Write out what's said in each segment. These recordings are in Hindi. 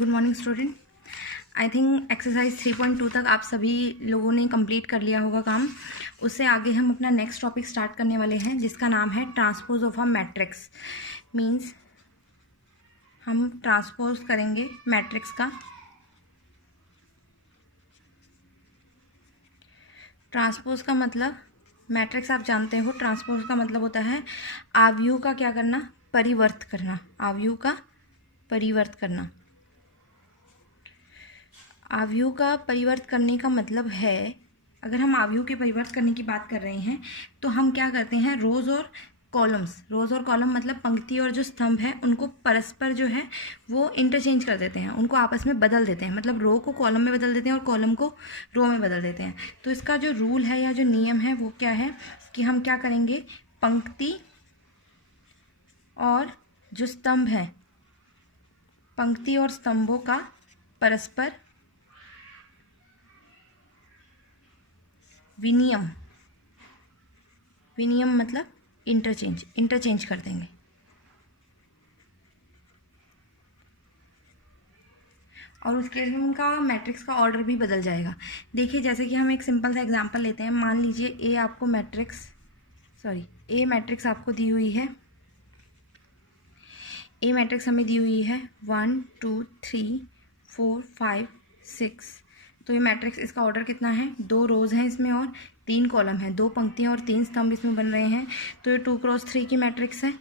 Good morning student. I think exercise 3.2 तक आप सभी लोगों ने कंप्लीट कर लिया होगा काम। उससे आगे हम अपना नेक्स्ट टॉपिक स्टार्ट करने वाले हैं जिसका नाम है transpose of a matrix. Means हम ट्रांसपोज करेंगे मैट्रिक्स का। ट्रांसपोज का मतलब, मैट्रिक्स आप जानते हो, ट्रांसपोज का मतलब होता है आव्यूह का क्या करना, परिवर्त करना। आव्यूह का परिवर्त करना। आव्यूह का परिवर्त करने का मतलब है, अगर हम आव्यूह के परिवर्त करने की बात कर रहे हैं तो हम क्या करते हैं, रोज और कॉलम्स। रोज और कॉलम मतलब पंक्ति और जो स्तंभ है उनको परस्पर जो है वो इंटरचेंज कर देते हैं, उनको आपस में बदल देते हैं। मतलब रो को कॉलम में बदल देते हैं और कॉलम को रो में बदल देते हैं। तो इसका जो रूल है या जो नियम है वो क्या है कि हम क्या करेंगे, पंक्ति और जो स्तंभ है, पंक्ति और स्तंभों का परस्पर विनियम, विनियम मतलब इंटरचेंज कर देंगे। और उस केस में उनका मैट्रिक्स का ऑर्डर भी बदल जाएगा। देखिए, जैसे कि हम एक सिंपल सा एग्जांपल लेते हैं। मान लीजिए ए मैट्रिक्स आपको दी हुई है। ए मैट्रिक्स हमें दी हुई है 1 2 3 4 5 6। तो ये मैट्रिक्स, इसका ऑर्डर कितना है, 2 रोज हैं इसमें और 3 कॉलम है, 2 पंक्तियां और 3 स्तंभ इसमें बन रहे हैं। तो ये 2x3 की मैट्रिक्स है।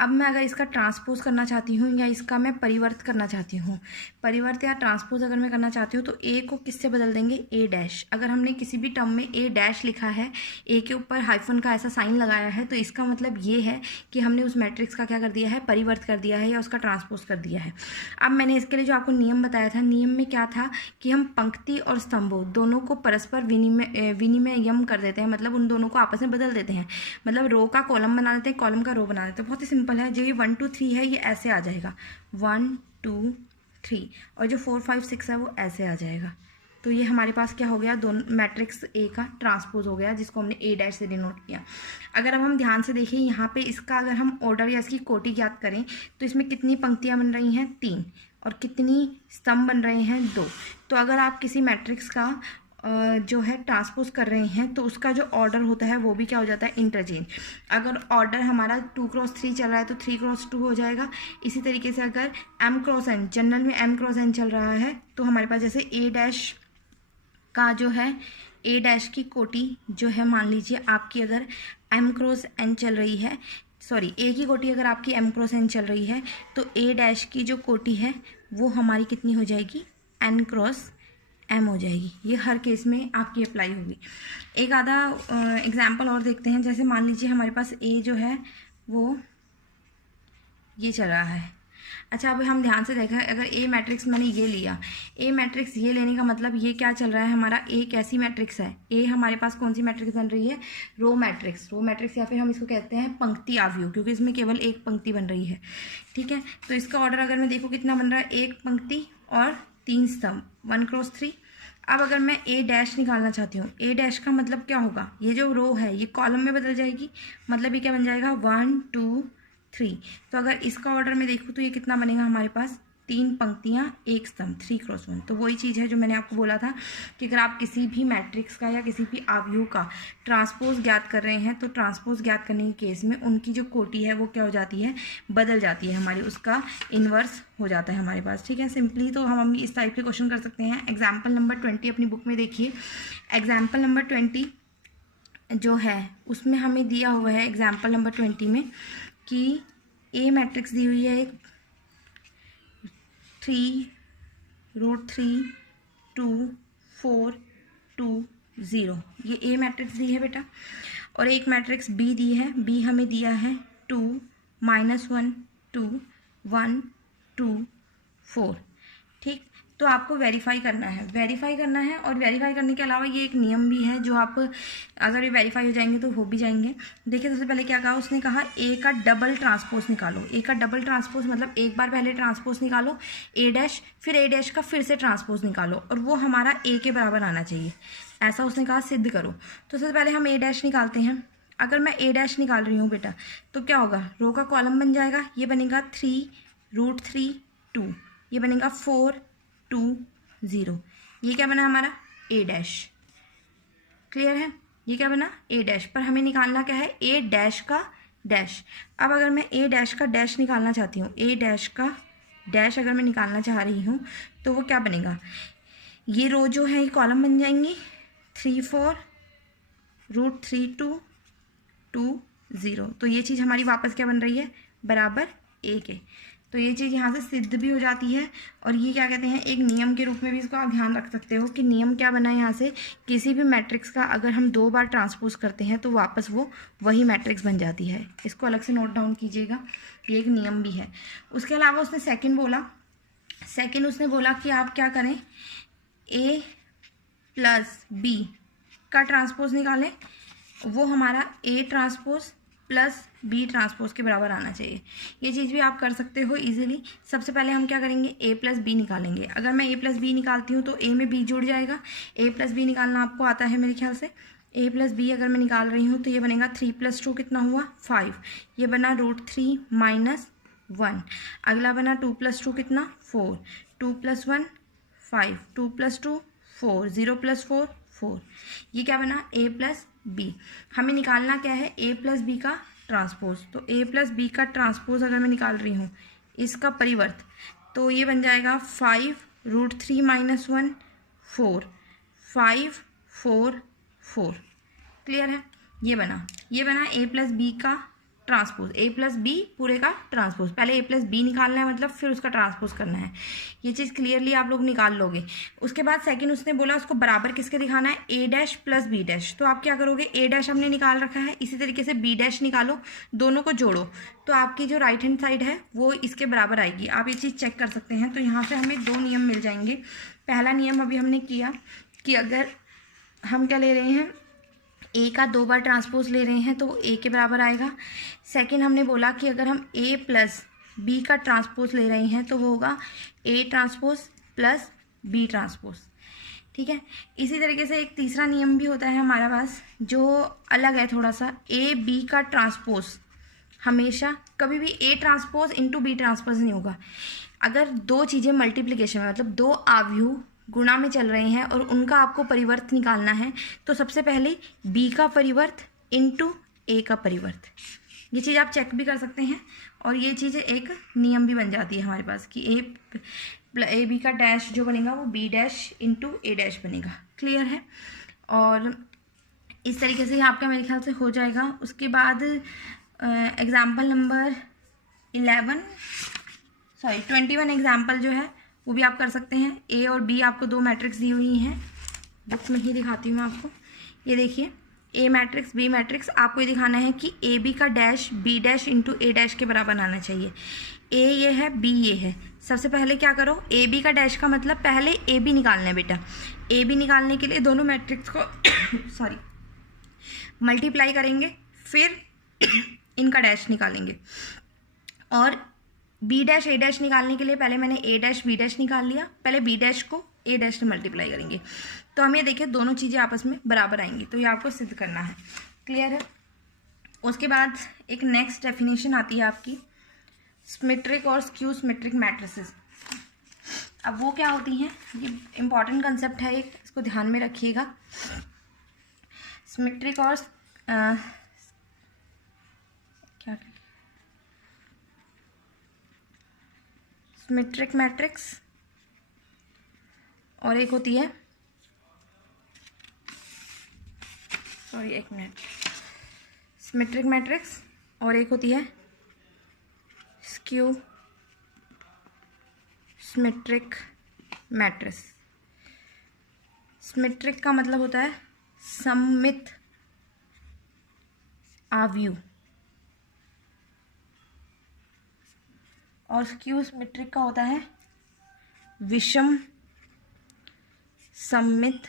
अब मैं अगर इसका ट्रांसपोज करना चाहती हूँ या इसका मैं परिवर्त करना चाहती हूँ, परिवर्त या ट्रांसपोज अगर मैं करना चाहती हूँ तो ए को किससे बदल देंगे, ए डैश। अगर हमने किसी भी टर्म में ए डैश लिखा है, ए के ऊपर हाइफन का ऐसा साइन लगाया है, तो इसका मतलब ये है कि हमने उस मैट्रिक्स का क्या कर दिया है, परिवर्त कर दिया है या उसका ट्रांसपोज कर दिया है। अब मैंने इसके लिए जो आपको नियम बताया था, नियम में क्या था कि हम पंक्ति और स्तंभों दोनों को परस्पर विनिमयम कर देते हैं। मतलब उन दोनों को आपस में बदल देते हैं। मतलब रो का कॉलम बना देते हैं, कॉलम का रो बना देते हैं। बहुत ही सिंपल है। जो ये 1 2 3 है ये ऐसे आ जाएगा 1 2 3, और जो 4 5 6 है वो ऐसे आ जाएगा। तो ये हमारे पास क्या हो गया, दोनों मैट्रिक्स ए का ट्रांसपोज हो गया, जिसको हमने ए डैश से डिनोट किया। अगर अब हम ध्यान से देखें यहाँ पे, इसका अगर हम ऑर्डर या इसकी कोटि ज्ञात करें तो इसमें कितनी पंक्तियाँ बन रही हैं, 3, और कितनी स्तंभ बन रहे हैं, 2। तो अगर आप किसी मैट्रिक्स का जो है ट्रांसपोज कर रहे हैं तो उसका जो ऑर्डर होता है वो भी क्या हो जाता है, इंटरचेंज। अगर ऑर्डर हमारा 2x3 चल रहा है तो 3x2 हो जाएगा। इसी तरीके से अगर m×n, जनरल में m×n चल रहा है तो हमारे पास जैसे ए डैश का जो है, ए डैश की कोटि जो है, मान लीजिए आपकी अगर m×n चल रही है, सॉरी ए की कोटि अगर आपकी m×n चल रही है तो ए डैश की जो कोटि है वो हमारी कितनी हो जाएगी, n×m हो जाएगी। ये हर केस में आपकी अप्लाई होगी। एक आधा एग्जाम्पल और देखते हैं। जैसे मान लीजिए हमारे पास ए जो है वो ये चल रहा है। अच्छा, अब हम ध्यान से देखें, अगर ए मैट्रिक्स मैंने ये लिया, ए मैट्रिक्स ये लेने का मतलब ये क्या चल रहा है हमारा, ए कैसी मैट्रिक्स है, ए हमारे पास कौन सी मैट्रिक्स बन रही है, रो मैट्रिक्स। रो मैट्रिक्स या फिर हम इसको कहते हैं पंक्ति आव्यूह, क्योंकि इसमें केवल एक पंक्ति बन रही है। ठीक है, तो इसका ऑर्डर अगर मैं देखूँ कितना बन रहा है, एक पंक्ति और 3 स्तंभ, 1x3। अब अगर मैं ए डैश निकालना चाहती हूँ, ए डैश का मतलब क्या होगा, ये जो रो है ये कॉलम में बदल जाएगी। मतलब ये क्या बन जाएगा, 1 2 3। तो अगर इसका ऑर्डर में देखूँ तो ये कितना बनेगा हमारे पास, 3 पंक्तियाँ 1 स्तंभ, 3x1। तो वही चीज़ है जो मैंने आपको बोला था कि अगर आप किसी भी मैट्रिक्स का या किसी भी आव्यूह का ट्रांसपोज ज्ञात कर रहे हैं तो ट्रांसपोज ज्ञात करने के केस में उनकी जो कोटि है वो क्या हो जाती है, बदल जाती है हमारी, उसका इन्वर्स हो जाता है हमारे पास। ठीक है, सिंपली तो हम इस टाइप के क्वेश्चन कर सकते हैं। एग्जाम्पल नंबर 20 अपनी बुक में देखिए। एग्जाम्पल नंबर 20 जो है उसमें हमें दिया हुआ है, एग्जाम्पल नंबर 20 में कि ए मैट्रिक्स दी हुई है एक 3 2 4 2 0, ये ए मैट्रिक्स दी है बेटा। और एक मैट्रिक्स बी दी है, बी हमें दिया है 2 -1 2 1 2 4। ठीक, तो आपको वेरीफाई करना है, और वेरीफाई करने के अलावा ये एक नियम भी है जो आप अगर ये वेरीफाई हो जाएंगे तो हो भी जाएंगे। देखिए, सबसे पहले क्या कहा उसने, कहा ए का डबल ट्रांसपोज निकालो। ए का डबल ट्रांसपोज मतलब एक बार पहले ट्रांसपोज निकालो ए डैश, फिर ए डैश का फिर से ट्रांसपोज निकालो और वो हमारा ए के बराबर आना चाहिए, ऐसा उसने कहा सिद्ध करो। तो सबसे पहले हम ए डैश निकालते हैं। अगर मैं ए डैश निकाल रही हूँ बेटा तो क्या होगा, रो का कॉलम बन जाएगा, ये बनेगा 3 √3 2। ये बनेगा 4 2 0। ये क्या बना हमारा ए डैश। क्लियर है, ये क्या बना ए डैश। पर हमें निकालना क्या है ए डैश का डैश। अब अगर मैं ए डैश का डैश निकालना चाहती हूँ, ए डैश का डैश अगर मैं निकालना चाह रही हूँ तो वो क्या बनेगा, ये रो जो है ये कॉलम बन जाएंगी 3 4 √3 2 2 0। तो ये चीज़ हमारी वापस क्या बन रही है बराबर ए के। तो ये चीज़ यहाँ से सिद्ध भी हो जाती है। और ये क्या कहते हैं एक नियम के रूप में भी इसको आप ध्यान रख सकते हो कि नियम क्या बना है यहाँ से, किसी भी मैट्रिक्स का अगर हम 2 बार ट्रांसपोज करते हैं तो वापस वो वही मैट्रिक्स बन जाती है। इसको अलग से नोट डाउन कीजिएगा, ये एक नियम भी है। उसके अलावा उसने सेकेंड बोला, सेकेंड उसने बोला कि आप क्या करें ए प्लस बी का ट्रांसपोज निकालें, वो हमारा A transpose plus B transpose के बराबर आना चाहिए। ये चीज़ भी आप कर सकते हो इजीली। सबसे पहले हम क्या करेंगे ए प्लस बी निकालेंगे। अगर मैं ए प्लस बी निकालती हूँ तो ए में बी जुड़ जाएगा। ए प्लस बी निकालना आपको आता है मेरे ख्याल से। ए प्लस बी अगर मैं निकाल रही हूँ तो ये बनेगा 3 + 2 कितना हुआ 5। ये बना √3 - 1। अगला बना 2 + 2 कितना 4। 2 + 1 5। 2 + 2 4। 0 + 4 4। ये क्या बना ए प्लस बी। हमें निकालना क्या है ए प्लस बी का ट्रांसपोज। तो ए प्लस बी का ट्रांसपोज अगर मैं निकाल रही हूँ इसका परिवर्त, तो ये बन जाएगा 5 √3 - 1 4 5 4 4। क्लियर है, ये बना ए प्लस बी का ट्रांसपोज। ए प्लस बी पूरे का ट्रांसपोज, पहले ए प्लस बी निकालना है मतलब फिर उसका ट्रांसपोज करना है। ये चीज़ क्लियरली आप लोग निकाल लोगे। उसके बाद सेकंड उसने बोला उसको बराबर किसके दिखाना है ए डैश प्लस बी डैश। तो आप क्या करोगे ए डैश हमने निकाल रखा है, इसी तरीके से बी डैश निकालो, दोनों को जोड़ो तो आपकी जो राइट हैंड साइड है वो इसके बराबर आएगी। आप ये चीज़ चेक कर सकते हैं। तो यहाँ से हमें 2 नियम मिल जाएंगे। पहला नियम अभी हमने किया कि अगर हम क्या ले रहे हैं ए का 2 बार ट्रांसपोज ले रहे हैं तो वो ए के बराबर आएगा। सेकंड हमने बोला कि अगर हम ए प्लस बी का ट्रांसपोज ले रहे हैं तो वो होगा A transpose plus B transpose. ठीक है, इसी तरीके से एक तीसरा नियम भी होता है हमारे पास जो अलग है थोड़ा सा। ए बी का ट्रांसपोज हमेशा कभी भी A transpose into B transpose नहीं होगा। अगर 2 चीज़ें मल्टीप्लिकेशन में मतलब 2 आव्यूह गुणा में चल रहे हैं और उनका आपको परिवर्त निकालना है तो सबसे पहले बी का परिवर्त इंटू ए का परिवर्त। ये चीज़ आप चेक भी कर सकते हैं और ये चीज़ एक नियम भी बन जाती है हमारे पास कि ए बी का डैश जो बनेगा वो बी डैश इंटू ए डैश बनेगा। क्लियर है, और इस तरीके से आपका मेरे ख्याल से हो जाएगा। उसके बाद एग्ज़ाम्पल नंबर 21 एग्ज़ाम्पल जो है वो भी आप कर सकते हैं। ए और बी आपको 2 मैट्रिक्स दी हुई हैं, बुक में ही दिखाती हूँ आपको। ये देखिए ए मैट्रिक्स बी मैट्रिक्स, आपको ये दिखाना है कि ए बी का डैश बी डैश इंटू ए डैश के बराबर आना चाहिए। ए ये है बी ये है। सबसे पहले क्या करो ए बी का डैश का मतलब पहले ए बी निकालना है बेटा। ए बी निकालने के लिए दोनों मैट्रिक्स को मल्टीप्लाई करेंगे, फिर इनका डैश निकालेंगे। और बी डैश ए डैश निकालने के लिए पहले मैंने ए डैश बी डैश निकाल लिया, पहले बी डैश को ए डैश से मल्टीप्लाई करेंगे तो हम ये देखिए दोनों चीज़ें आपस में बराबर आएंगी। तो ये आपको सिद्ध करना है। क्लियर है। उसके बाद एक नेक्स्ट डेफिनेशन आती है आपकी सिमेट्रिक और स्क्यू सिमेट्रिक मैट्रिसेस। अब वो क्या होती हैं, ये इंपॉर्टेंट कंसेप्ट है एक, इसको ध्यान में रखिएगा। सिमेट्रिक और सिमेट्रिक मैट्रिक्स और एक होती है सिमेट्रिक मैट्रिक्स और एक होती है स्क्यू सिमेट्रिक मैट्रिक्स। सिमेट्रिक का मतलब होता है सममित आव्यूह और स्क्यू सिमेट्रिक का होता है विषम सममित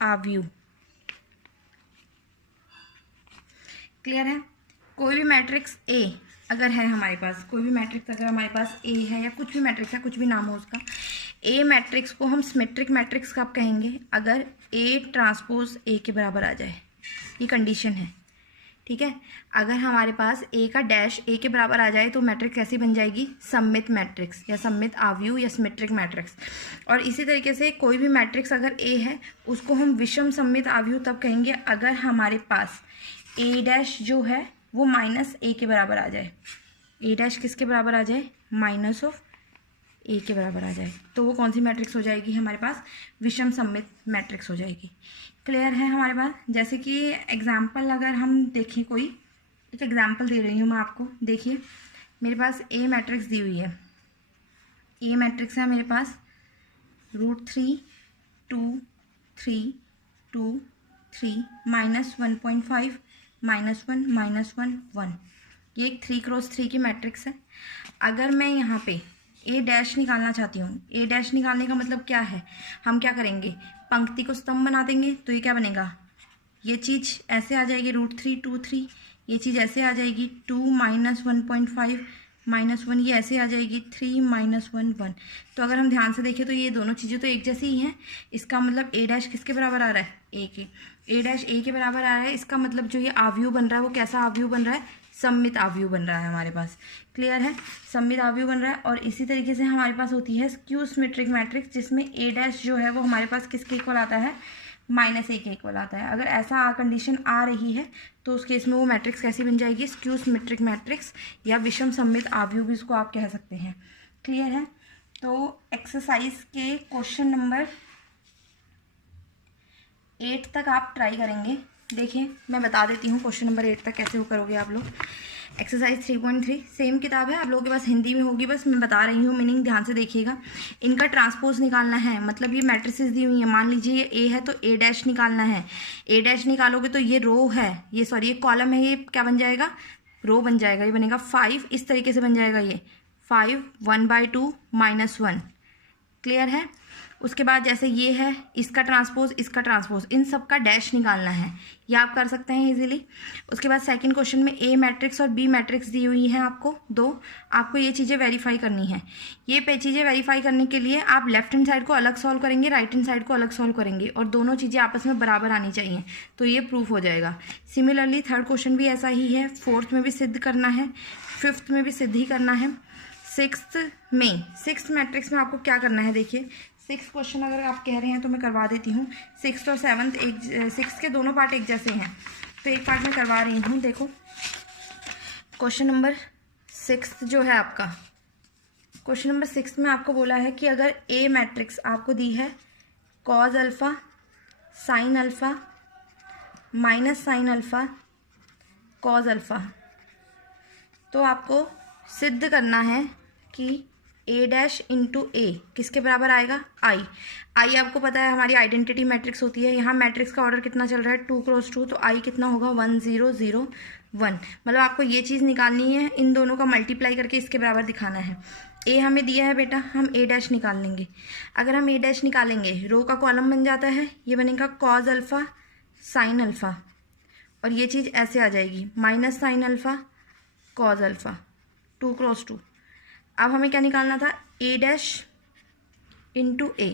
आव्यूह। क्लियर है। कोई भी मैट्रिक्स ए अगर है हमारे पास, कोई भी मैट्रिक्स अगर हमारे पास ए है या कुछ भी मैट्रिक्स है, कुछ भी नाम हो उसका, ए मैट्रिक्स को हम सिमेट्रिक मैट्रिक्स कब कहेंगे, अगर ए ट्रांसपोज ए के बराबर आ जाए। ये कंडीशन है। ठीक है। अगर हमारे पास ए का डैश ए के बराबर आ जाए तो मैट्रिक्स कैसी बन जाएगी, सममित मैट्रिक्स या सममित आव्यूह या सिमेट्रिक मैट्रिक्स। और इसी तरीके से कोई भी मैट्रिक्स अगर ए है उसको हम विषम सममित आव्यूह तब कहेंगे अगर हमारे पास ए डैश जो है वो माइनस ए के बराबर आ जाए। ए डैश किसके बराबर आ जाए, माइनस ऑफ ए के बराबर आ जाए, तो वो कौन सी मैट्रिक्स हो जाएगी हमारे पास, विषम सममित मैट्रिक्स हो जाएगी। क्लियर है हमारे पास। जैसे कि एग्जाम्पल अगर हम देखें, कोई एक एग्जाम्पल दे रही हूँ मैं आपको। देखिए मेरे पास ए मैट्रिक्स दी हुई है, ए मैट्रिक्स है मेरे पास √3 2 3 2 3 -1.5 -1 -1 1। ये एक 3x3 की मैट्रिक्स है। अगर मैं यहाँ पे ए डैश निकालना चाहती हूँ, ए डैश निकालने का मतलब क्या है, हम क्या करेंगे, पंक्ति को स्तंभ बना देंगे। तो ये क्या बनेगा, ये चीज़ ऐसे आ जाएगी √3 2 3, ये चीज़ ऐसे आ जाएगी 2 -1.5 -1, ये ऐसे आ जाएगी 3 -1 1। तो अगर हम ध्यान से देखें तो ये दोनों चीज़ें तो एक जैसी ही हैं। इसका मतलब ए डैश किसके बराबर आ रहा है, ए के, ए डैश ए के बराबर आ रहा है। इसका मतलब जो ये आव्यूह बन रहा है वो कैसा आव्यूह बन रहा है, सममित आव्यूह बन रहा है हमारे पास। क्लियर है, सममित आव्यूह बन रहा है। और इसी तरीके से हमारे पास होती है स्क्यू सिमेट्रिक मैट्रिक्स, जिसमें ए डैश जो है वो हमारे पास किसके इक्वल आता है, -a के इक्वल आता है। अगर ऐसा कंडीशन आ रही है तो उस केस में वो मैट्रिक्स कैसी बन जाएगी, स्क्यू सिमेट्रिक मैट्रिक्स या विषम सममित आव्यूह भी इसको आप कह सकते हैं। क्लियर है। तो एक्सरसाइज के क्वेश्चन नंबर 8 तक आप ट्राई करेंगे। देखिए मैं बता देती हूँ क्वेश्चन नंबर 8 तक कैसे वो करोगे आप लोग। एक्सरसाइज 3.3 सेम किताब है, आप लोगों के पास हिंदी में होगी, बस मैं बता रही हूँ मीनिंग, ध्यान से देखिएगा। इनका ट्रांसपोज निकालना है, मतलब ये मैट्रिसेस दी हुई है, मान लीजिए ये ए है तो ए डैश निकालना है। ए डैश निकालोगे तो ये रो है, ये सॉरी ये कॉलम है, ये क्या बन जाएगा, रो बन जाएगा। ये बनेगा 5, इस तरीके से बन जाएगा ये 5 1/2 -1। क्लियर है। उसके बाद जैसे ये है, इसका ट्रांसपोज इन सब का डैश निकालना है, ये आप कर सकते हैं इजीली। उसके बाद सेकंड क्वेश्चन में ए मैट्रिक्स और बी मैट्रिक्स दी हुई है आपको दो, आपको ये चीज़ें वेरीफाई करनी है। ये चीज़ें वेरीफाई करने के लिए आप लेफ्ट हैंड साइड को अलग सॉल्व करेंगे, राइट हैंड साइड को अलग सॉल्व करेंगे, और दोनों चीज़ें आपस में बराबर आनी चाहिए, तो ये प्रूफ हो जाएगा। सिमिलरली थर्ड क्वेश्चन भी ऐसा ही है, फोर्थ में भी सिद्ध करना है, फिफ्थ में भी सिद्ध ही करना है। सिक्स्थ मैट्रिक्स में आपको क्या करना है, देखिए 6 क्वेश्चन अगर आप कह रहे हैं तो मैं करवा देती हूँ। 6th और 7th एक, 6 के दोनों पार्ट एक जैसे हैं, तो एक पार्ट मैं करवा रही हूँ। देखो क्वेश्चन नंबर 6 जो है आपका, क्वेश्चन नंबर 6 में आपको बोला है कि अगर ए मैट्रिक्स आपको दी है cos alpha sine alpha minus sine alpha cos alpha, तो आपको सिद्ध करना है कि ए डैश इंटू ए किसके बराबर आएगा, आई आपको पता है हमारी आइडेंटिटी मैट्रिक्स होती है। यहाँ मैट्रिक्स का ऑर्डर कितना चल रहा है 2x2, तो आई कितना होगा 1 0 0 1। मतलब आपको ये चीज़ निकालनी है, इन दोनों का मल्टीप्लाई करके इसके बराबर दिखाना है। ए हमें दिया है बेटा, हम ए डैश निकाल लेंगे। अगर हम ए डैश निकालेंगे रो का कॉलम बन जाता है, ये बनेगा कॉज अल्फ़ा साइन अल्फ़ा, और ये चीज़ ऐसे आ जाएगी minus sine alpha cos alpha 2x2। अब हमें क्या निकालना था, ए डैश इंटू ए,